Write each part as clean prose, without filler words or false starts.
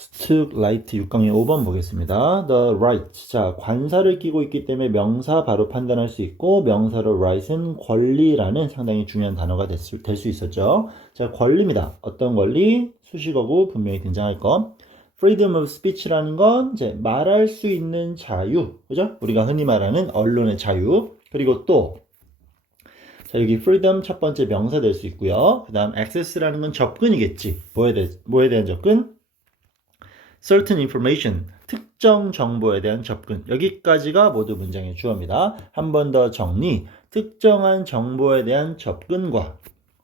스툭라이트 6강의 5번 보겠습니다. The right. 자, 관사를 끼고 있기 때문에 명사 바로 판단할 수 있고 명사로 right은 권리라는 상당히 중요한 단어가 될 수 있었죠. 자, 권리입니다. 어떤 권리? 수식어고 분명히 등장할 거. Freedom of speech라는 건 이제 말할 수 있는 자유. 그죠? 우리가 흔히 말하는 언론의 자유. 그리고 또 자, 여기 freedom 첫 번째 명사 될 수 있고요. 그 다음 access라는 건 접근이겠지. 뭐에 대한 접근? certain information, 특정 정보에 대한 접근. 여기까지가 모두 문장의 주어입니다. 한 번 더 정리. 특정한 정보에 대한 접근과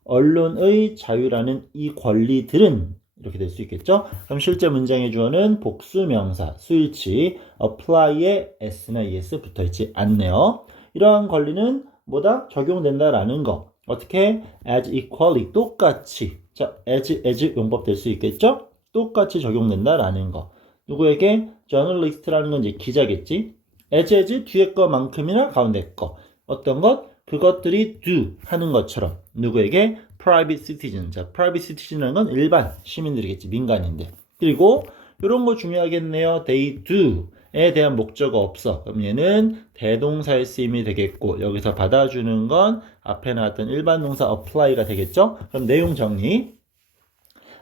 언론의 자유라는 이 권리들은 이렇게 될 수 있겠죠. 그럼 실제 문장의 주어는 복수명사, 수일치, apply에 s나 es 붙어있지 않네요. 이러한 권리는 뭐다? 적용된다라는 거. 어떻게? as equally, 똑같이. 자, as 용법 될 수 있겠죠? 똑같이 적용된다라는 거. 누구에게? journalist라는 건 이제 기자겠지. as 뒤에 거만큼이나 가운데 거. 어떤 것? 그것들이 do 하는 것처럼. 누구에게? private citizen. 자, private citizen이라는 건 일반 시민들이겠지. 민간인들. 그리고 이런 거 중요하겠네요. they do에 대한 목적어 없어. 그럼 얘는 대동사의 쓰임이 되겠고 여기서 받아주는 건 앞에 나왔던 일반 동사 apply가 되겠죠. 그럼 내용 정리.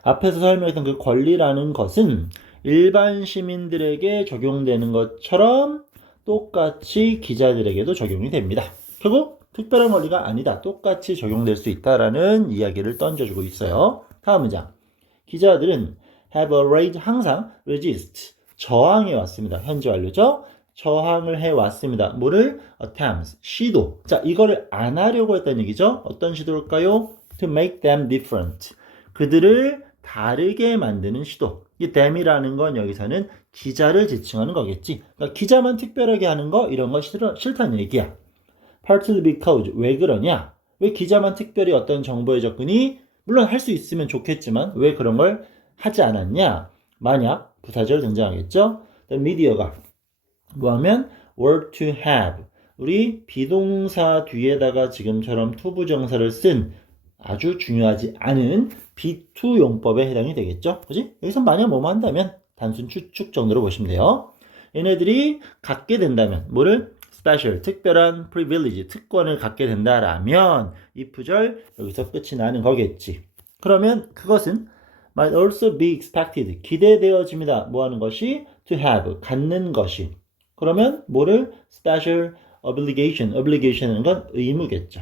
앞에서 설명했던 그 권리라는 것은 일반 시민들에게 적용되는 것처럼 똑같이 기자들에게도 적용이 됩니다. 결국 특별한 권리가 아니다. 똑같이 적용될 수 있다라는 이야기를 던져주고 있어요. 다음 문장. 기자들은 have always 항상 resist 저항해 왔습니다. 현재 완료죠? 저항을 해 왔습니다. 뭐를? attempts 시도. 자, 이거를 안 하려고 했다는 얘기죠. 어떤 시도일까요? to make them different. 그들을 다르게 만드는 시도. 이 them이라는 건 여기서는 기자를 지칭하는 거겠지. 그러니까 기자만 특별하게 하는 거 이런 거 싫다는 얘기야. partly because 왜 그러냐? 왜 기자만 특별히 어떤 정보에 접근이 물론 할 수 있으면 좋겠지만 왜 그런 걸 하지 않았냐? 만약 부사절 등장하겠죠? 미디어가 뭐하면 were to have 우리 비동사 뒤에다가 지금처럼 투부정사를 쓴 아주 중요하지 않은 be2 용법에 해당이 되겠죠? 그지? 여기서 만약 뭐뭐 한다면 단순 추측 정도로 보시면 돼요. 얘네들이 갖게 된다면 뭐를? special, 특별한 privilege, 특권을 갖게 된다라면 이 부절 여기서 끝이 나는 거겠지. 그러면 그것은 might also be expected, 기대되어집니다. 뭐 하는 것이? to have, 갖는 것이. 그러면 뭐를? special obligation, obligation은 건 의무겠죠.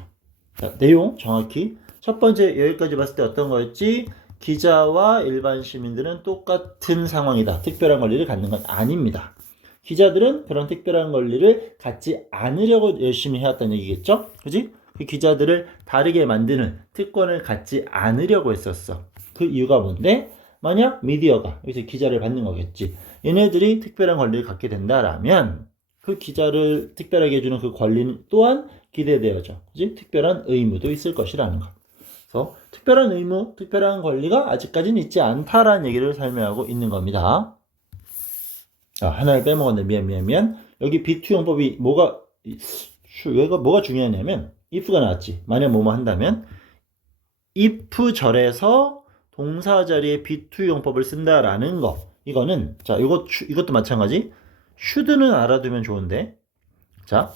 자, 내용 정확히 첫 번째 여기까지 봤을 때 어떤 거였지? 기자와 일반 시민들은 똑같은 상황이다. 특별한 권리를 갖는 건 아닙니다. 기자들은 그런 특별한 권리를 갖지 않으려고 열심히 해왔다는 얘기겠죠? 그지? 그 기자들을 다르게 만드는 특권을 갖지 않으려고 했었어. 그 이유가 뭔데? 만약 미디어가 여기서 기자를 받는 거겠지. 얘네들이 특별한 권리를 갖게 된다라면 그 기자를 특별하게 해주는 그 권리는 또한 기대되어져. 그지? 특별한 의무도 있을 것이라는 거. 그래서 특별한 의무, 특별한 권리가 아직까지는 있지 않다라는 얘기를 설명하고 있는 겁니다. 자, 하나를 빼먹었네. 미안. 여기 be2 용법이 여기가 뭐가 중요하냐면 if가 나왔지. 만약 뭐뭐 한다면 if 절에서 동사 자리에 be2 용법을 쓴다라는 거. 이거는 자, 이것도 마찬가지. should는 알아두면 좋은데. 자,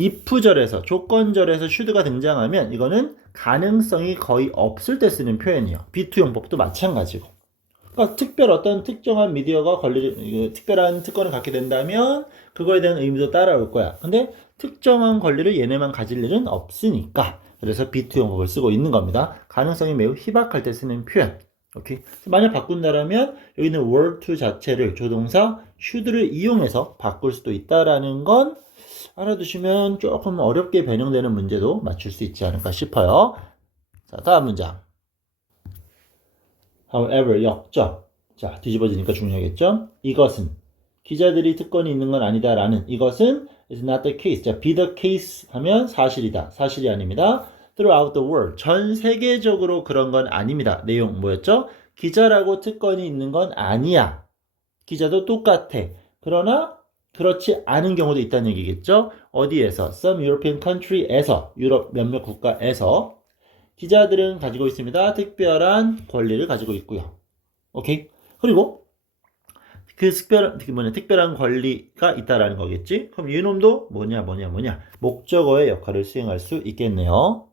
if 절에서 조건절에서 should가 등장하면 이거는 가능성이 거의 없을 때 쓰는 표현이에요. be2 용법도 마찬가지고. 그러니까 어떤 특정한 미디어가 특별한 특권을 갖게 된다면 그거에 대한 의미도 따라올 거야. 근데 특정한 권리를 얘네만 가질 일은 없으니까 그래서 be2 용법을 쓰고 있는 겁니다. 가능성이 매우 희박할 때 쓰는 표현. 오케이. 만약 바꾼다라면 여기는 were to 자체를 조동사 should를 이용해서 바꿀 수도 있다라는 건 알아두시면 조금 어렵게 변형되는 문제도 맞출 수 있지 않을까 싶어요. 자, 다음 문장. However, 역적. 자, 뒤집어지니까 중요하겠죠? 이것은 기자들이 특권이 있는 건 아니다라는 이것은 is not the case. 자, be the case 하면 사실이다. 사실이 아닙니다. Throughout the world. 전 세계적으로 그런 건 아닙니다. 내용 뭐였죠? 기자라고 특권이 있는 건 아니야. 기자도 똑같아. 그러나 그렇지 않은 경우도 있다는 얘기겠죠? 어디에서? Some European country에서 유럽 몇몇 국가에서 기자들은 가지고 있습니다. 특별한 권리를 가지고 있고요. 오케이? 그리고 특별한 권리가 있다라는 거겠지? 그럼 이놈도 뭐냐? 목적어의 역할을 수행할 수 있겠네요.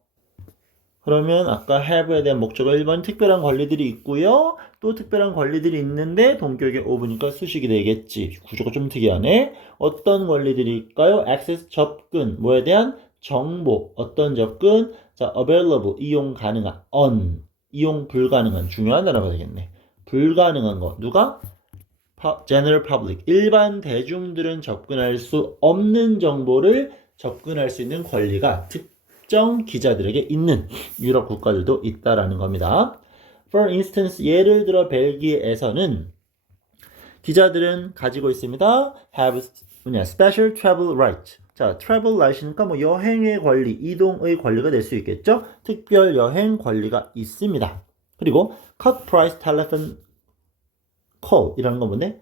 그러면 아까 have에 대한 목적어 1번 특별한 권리들이 있고요. 또 특별한 권리들이 있는데 동격의 ove니까 수식이 되겠지. 구조가 좀 특이하네. 어떤 권리들일까요? access 접근. 뭐에 대한? 정보. 어떤 접근? 자, available 이용 가능한. on 이용 불가능한. 중요한 단어가 되겠네. 불가능한 거. 누가? general public. 일반 대중들은 접근할 수 없는 정보를 접근할 수 있는 권리가 특정 기자들에게 있는 유럽 국가들도 있다라는 겁니다. For instance, 예를 들어 벨기에에서는 기자들은 가지고 있습니다. have special travel right. 자, travel right이니까 뭐 여행의 권리, 이동의 권리가 될 수 있겠죠. 특별 여행 권리가 있습니다. 그리고 cut price telephone call 이라는 건 뭔데?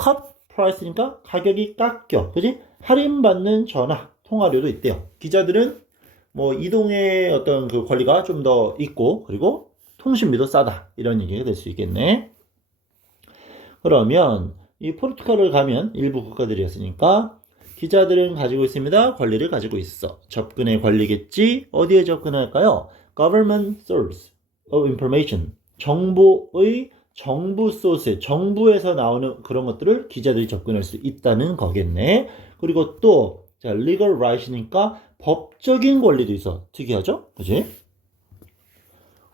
cut price니까 가격이 깎여, 그지? 할인받는 전화, 통화료도 있대요. 기자들은 뭐 이동의 어떤 그 권리가 좀 더 있고, 그리고 통신비도 싸다, 이런 얘기가 될 수 있겠네. 그러면 이 포르투갈을 가면 일부 국가들이었으니까 기자들은 가지고 있습니다. 권리를 가지고 있어. 접근의 권리겠지. 어디에 접근할까요? Government source of information. 정보의 정부 소스, 정부에서 나오는 그런 것들을 기자들이 접근할 수 있다는 거겠네. 그리고 또 자, legal right이니까 법적인 권리도 있어. 특이하죠? 그지?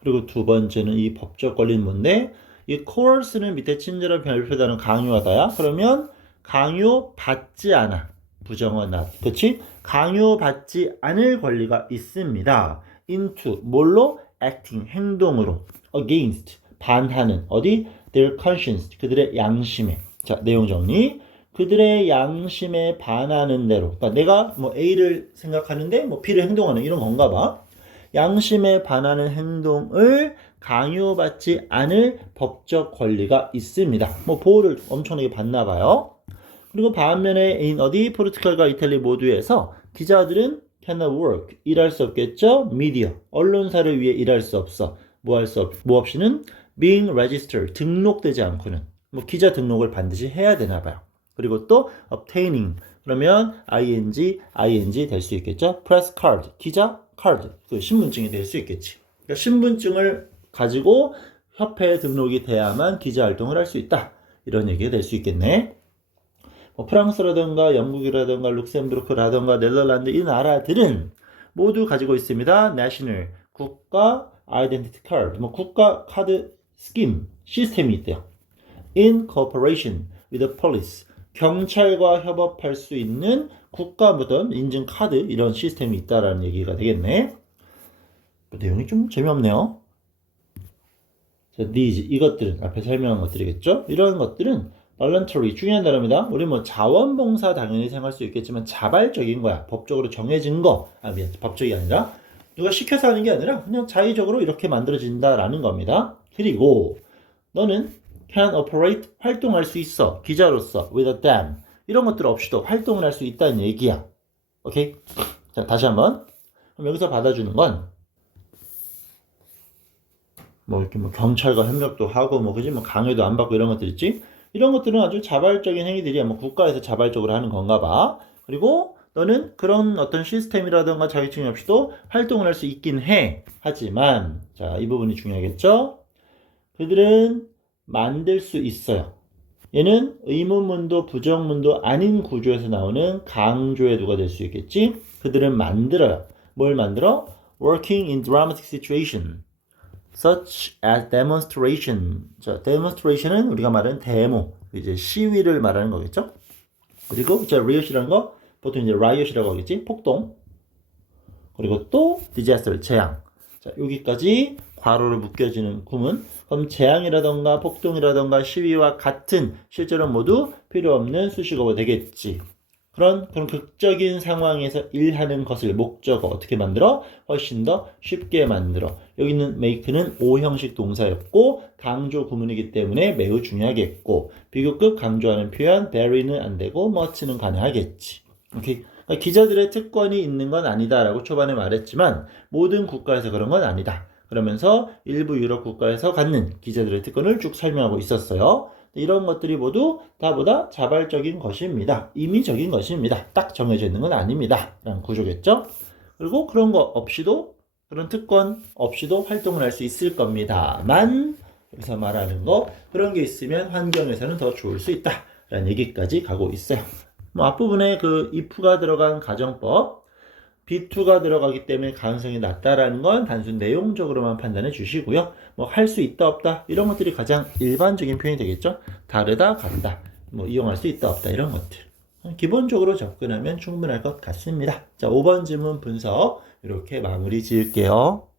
그리고 두 번째는 이 법적 권리는 뭔데? 이 coerce는 밑에 친절한 별표 단어 강요하다야. 그러면 강요받지 않아. 부정어 not. 그치? 강요받지 않을 권리가 있습니다. into 뭘로? acting 행동으로. against 반하는 어디? their conscience 그들의 양심에. 자, 내용 정리. 그들의 양심에 반하는 대로. 그러니까 내가 뭐 A를 생각하는데 뭐 B를 행동하는 이런 건가 봐. 양심에 반하는 행동을 강요받지 않을 법적 권리가 있습니다. 뭐 보호를 엄청나게 받나 봐요. 그리고 반면에 어디 포르투갈과 이탈리 모두에서 기자들은 cannot work 일할 수 없겠죠. 미디어 언론사를 위해 일할 수 없어. 뭐 없이는 being registered 등록되지 않고는 뭐 기자 등록을 반드시 해야 되나 봐요. 그리고 또 obtaining 그러면 ing 될 수 있겠죠. press card 기자 카드 그 신분증이 될 수 있겠지. 그러니까 신분증을 가지고 협회에 등록이 돼야만 기자 활동을 할 수 있다. 이런 얘기가 될 수 있겠네. 뭐 프랑스라든가 영국이라든가 룩셈부르크라든가 네덜란드 이 나라들은 모두 가지고 있습니다. national 국가 identity card 뭐 국가 카드 스킴 시스템이 있대요. in cooperation with the police 경찰과 협업할 수 있는 국가 무덤 인증 카드 이런 시스템이 있다라는 얘기가 되겠네. 내용이 좀 재미없네요. 자, these 이것들은 앞에 설명한 것들이겠죠. 이런 것들은 voluntary 중요한 단어입니다. 우리 뭐 자원봉사 당연히 생각할 수 있겠지만 자발적인 거야. 법적으로 정해진 거. 법적이 아니라 누가 시켜서 하는 게 아니라 그냥 자의적으로 이렇게 만들어진다라는 겁니다. 그리고 너는 can operate 활동할 수 있어. 기자로서 with them 이런 것들 없이도 활동을 할 수 있다는 얘기야. 오케이? 자, 다시 한번. 그럼 여기서 받아주는 건 뭐 이렇게 뭐 경찰과 협력도 하고 뭐 그지 뭐 강요도 안 받고 이런 것들 있지. 이런 것들은 아주 자발적인 행위들이야. 뭐 국가에서 자발적으로 하는 건가 봐. 그리고 너는 그런 어떤 시스템이라든가 자격증이 없이도 활동을 할 수 있긴 해. 하지만 자, 이 부분이 중요하겠죠? 그들은 만들 수 있어요. 얘는 의문문도 부정문도 아닌 구조에서 나오는 강조의 두가 될 수 있겠지? 그들은 만들어요. 뭘 만들어? Working in dramatic situation such as demonstration. 자, demonstration은 우리가 말하는 데모, 이제 시위를 말하는 거겠죠? 그리고 자, riot이라는 거 보통 이제 riot이라고 하겠지? 폭동. 그리고 또 disaster, 재앙. 자, 여기까지 괄호를 묶여지는 구문. 그럼 재앙이라던가 폭동이라던가 시위와 같은 실제로 모두 필요 없는 수식어가 되겠지. 그런 극적인 상황에서 일하는 것을 목적어 어떻게 만들어? 훨씬 더 쉽게 만들어. 여기 있는 make는 O형식 동사였고 강조 구문이기 때문에 매우 중요하겠고 비교급 강조하는 표현 very는 안 되고 much는 가능하겠지. 오케이. 그러니까 기자들의 특권이 있는 건 아니다라고 초반에 말했지만 모든 국가에서 그런 건 아니다. 그러면서 일부 유럽 국가에서 갖는 기자들의 특권을 쭉 설명하고 있었어요. 이런 것들이 모두 다보다 자발적인 것입니다. 임의적인 것입니다. 딱 정해져 있는 건 아닙니다. 라는 구조겠죠? 그리고 그런 거 없이도, 그런 특권 없이도 활동을 할 수 있을 겁니다만, 여기서 말하는 거, 그런 게 있으면 환경에서는 더 좋을 수 있다. 라는 얘기까지 가고 있어요. 뭐 앞부분에 그 if가 들어간 가정법, be2가 들어가기 때문에 가능성이 낮다라는 건 단순 내용적으로만 판단해 주시고요. 뭐 할 수 있다 없다 이런 것들이 가장 일반적인 표현이 되겠죠. 다르다 같다 뭐 이용할 수 있다 없다 이런 것들 기본적으로 접근하면 충분할 것 같습니다. 자, 5번 질문 분석 이렇게 마무리 지을게요.